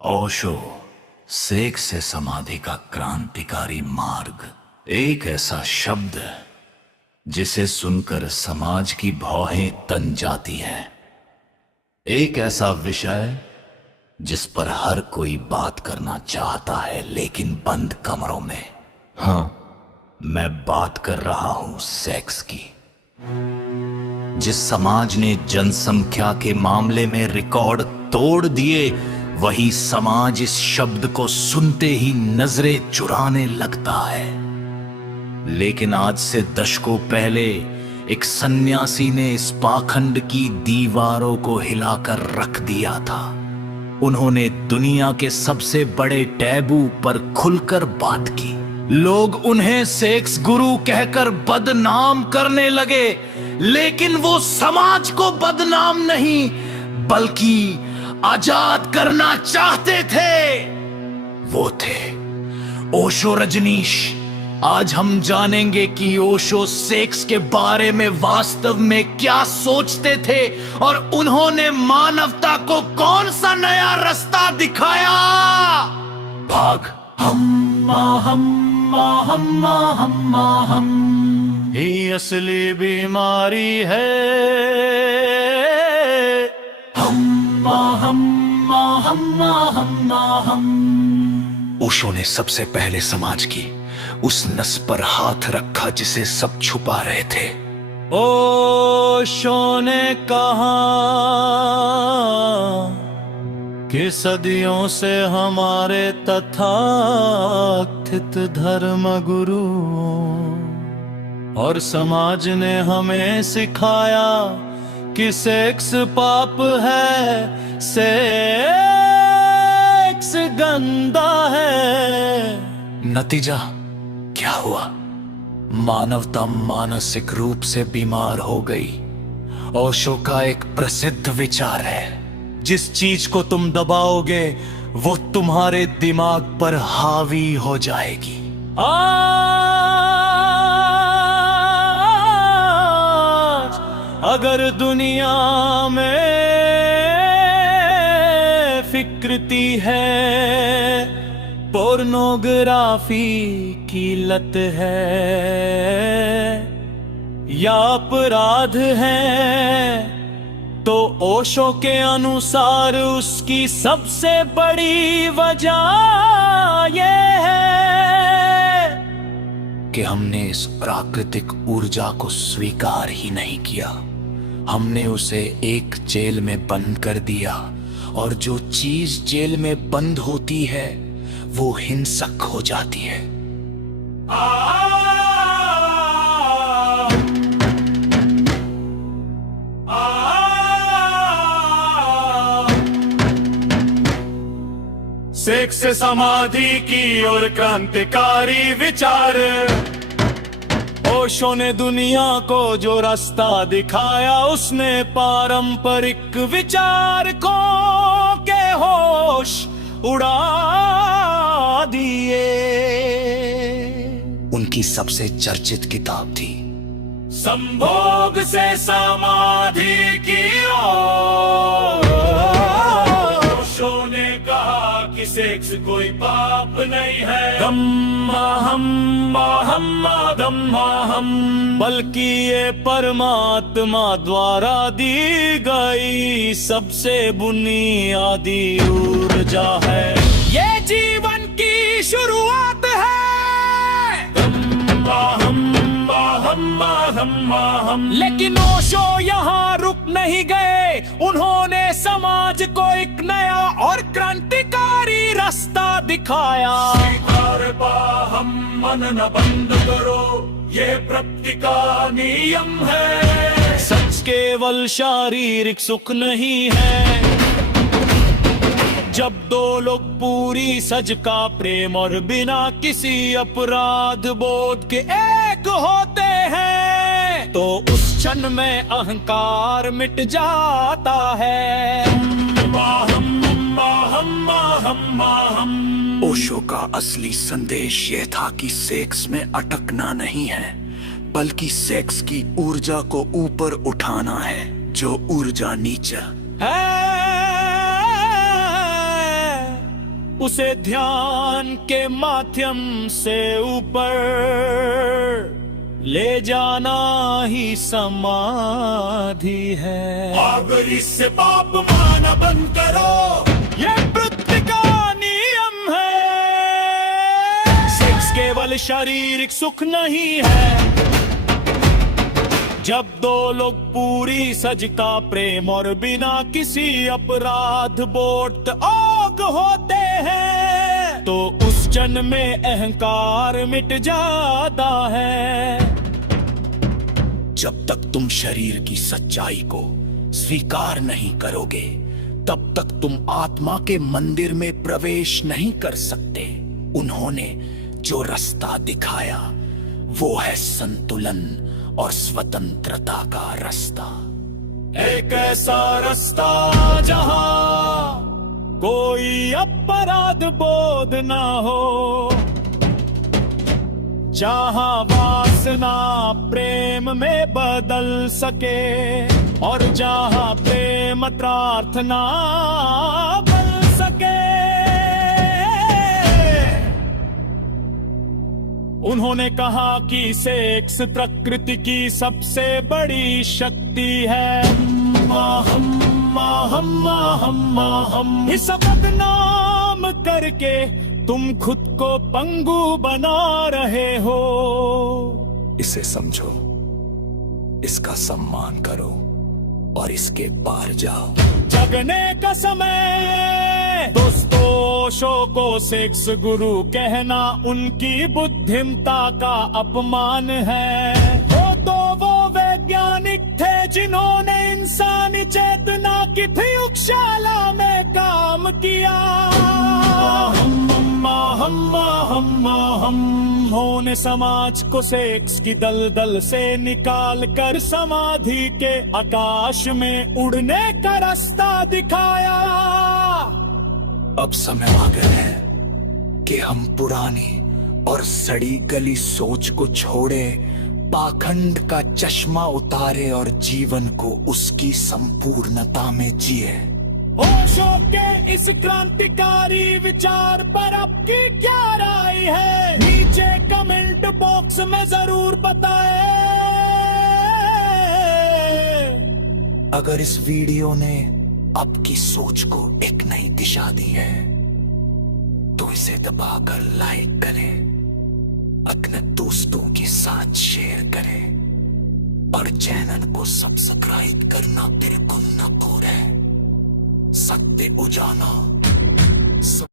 Osho, sex से समाधि का क्रांतिकारी मार्ग। एक ऐसा शब्द जिसे सुनकर समाज की भौहें तन जाती हैं। एक ऐसा विषय जिस पर हर कोई बात करना चाहता है, लेकिन बंद कमरों में। हाँ, मैं बात कर रहा हूं सेक्स की। जिस समाज ने जनसंख्या के मामले में रिकॉर्ड तोड़ दिए, वही समाज इस शब्द को सुनते ही नजरें चुराने लगता है। लेकिन आज से दशकों पहले एक सन्यासी ने इस पाखंड की दीवारों को हिलाकर रख दिया था। उन्होंने दुनिया के सबसे बड़े टैबू पर खुलकर बात की। लोग उन्हें सेक्स गुरु कहकर बदनाम करने लगे, लेकिन वो समाज को बदनाम नहीं बल्कि आजाद करना चाहते थे। वो थे ओशो रजनीश। आज हम जानेंगे कि ओशो सेक्स के बारे में वास्तव में क्या सोचते थे और उन्होंने मानवता को कौन सा नया रास्ता दिखाया। भाग हम ही असली बीमारी है। ओशो ने सबसे पहले समाज की उस नस पर हाथ रखा जिसे सब छुपा रहे थे। ओशो ने कहा कि सदियों से हमारे तथाकथित धर्म गुरु और समाज ने हमें सिखाया कि सेक्स पाप है, सेक्स गंदा है। नतीजा क्या हुआ? मानवता मानसिक रूप से बीमार हो गई। ओशो का एक प्रसिद्ध विचार है, जिस चीज को तुम दबाओगे वो तुम्हारे दिमाग पर हावी हो जाएगी। आज अगर दुनिया में विकृति है, पोर्नोग्राफी की लत है या अपराध है, तो ओशो के अनुसार उसकी सबसे बड़ी वजह यह है कि हमने इस प्राकृतिक ऊर्जा को स्वीकार ही नहीं किया। हमने उसे एक जेल में बंद कर दिया, और जो चीज जेल में बंद होती है वो हिंसक हो जाती है। सेक्स से समाधि की और क्रांतिकारी विचार। ओशो ने दुनिया को जो रास्ता दिखाया, उसने पारंपरिक विचार को के होश उड़ा दिए। उनकी सबसे चर्चित किताब थी संभोग से समाधि की ओर। ओशो ने कहा कि सेक्स कोई पाप नहीं है, बल्कि ये परमात्मा द्वारा दी गई सबसे बुनियादी ऊर्जा है। ये जीवन की शुरुआत है। लेकिन ओशो यहाँ रुक नहीं गए। उन्होंने समाज को एक नया और क्रांतिकारी रास्ता दिखाया। हम मन न बंद करो, ये प्रकृति का नियम है। सेक्स केवल शारीरिक सुख नहीं है। जब दो लोग पूरी सज का प्रेम और बिना किसी अपराध बोध के एक होते हैं, तो उस क्षण में अहंकार मिट जाता है। ओशो का असली संदेश ये था कि सेक्स में अटकना नहीं है, बल्कि सेक्स की ऊर्जा को ऊपर उठाना है। जो ऊर्जा नीचे है उसे ध्यान के माध्यम से ऊपर ले जाना ही समाधि है। अगर इससे पाप माना बंद करो, ये वृत्ति का नियम है। सेक्स केवल शारीरिक सुख नहीं है। जब दो लोग पूरी सज का प्रेम और बिना किसी अपराध बोध ओग होते हैं, तो उस जन्म में अहंकार मिट जाता है। जब तक तुम शरीर की सच्चाई को स्वीकार नहीं करोगे, तब तक तुम आत्मा के मंदिर में प्रवेश नहीं कर सकते। उन्होंने जो रास्ता दिखाया वो है संतुलन और स्वतंत्रता का रास्ता। एक ऐसा रास्ता जहां कोई अपराध बोध ना हो, जहां वासना प्रेम में बदल सके और जहां प्रेम प्रार्थना बन सके। उन्होंने कहा कि सेक्स प्रकृति की सबसे बड़ी शक्ति है। हम इस बदनाम करके तुम खुद को पंगु बना रहे हो। इसे समझो, इसका सम्मान करो और इसके पार जाओ। जगने का समय दोस्तों, शो को सेक्स गुरु कहना उनकी बुद्धिमता का अपमान है। वो तो वो वैज्ञानिक थे जिन्होंने इंसानी चेतना की प्रयोगशाला में काम किया। उन्होंने समाज को सेक्स की दलदल से निकाल कर समाधि के आकाश में उड़ने का रास्ता दिखाया। अब समय आ गया है कि हम पुरानी और सड़ी गली सोच को छोड़े, पाखंड का चश्मा उतारे और जीवन को उसकी संपूर्णता में जिए। ओशो के इस क्रांतिकारी विचार पर आपकी क्या राय है? नीचे कमेंट बॉक्स में जरूर बताएं। अगर इस वीडियो ने आपकी सोच को एक नई दिशा दी है तो इसे दबाकर लाइक करें, अपने दोस्तों के साथ शेयर करें और चैनल को सब्सक्राइब करना बिल्कुल न भूलें। सत्य उजाला।